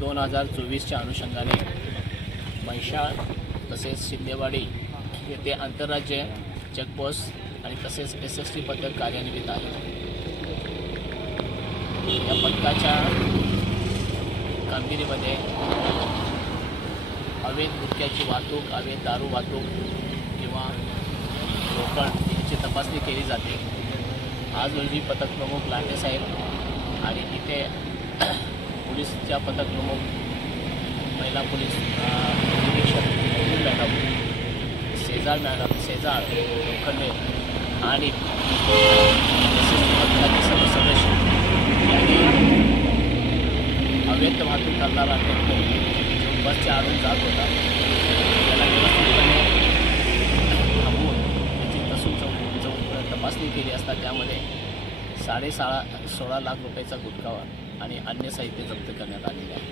2024च्या अनुषंगाने म्हैसाळ तसेच शिंदेवाडी येथे आंतरराज्य चेकपोस्ट आणि तसेच SST पथक कार्यान्वित आहे। या पथकाच्या कामगिरीमध्ये अवैध गुटख्याची वाहतूक, अवैध दारू वाहतूक किंवा रोकड यांची तपासणी केली जाते। आज रोजी पथक प्रमुख लांडे साहेब आणि इथे पोलीसच्या पथक प्रमुख महिला पोलीस निरीक्षक मॅडम, शेजाळ लोखंडे आणि पथकाचे सर्व सदस्य यांनी अवैध वाहतूक करणारा टेम्पो जो बसच्या आडून जात होता त्याला व्यवस्थितपणे थांबवून त्याची तपासणी केली असता त्यामध्ये 16.5 लाख रुपयाचा गुटखा आणि अन्य साहित्य जप्त करण्यात आलेले आहे।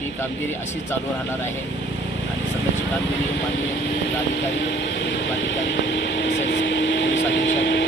ही कामगिरी अशीच चालू राहणार आहे आणि सध्याची कामगिरी माननीय जिल्हाधिकारी, तसेच पोलीस अधीक्षक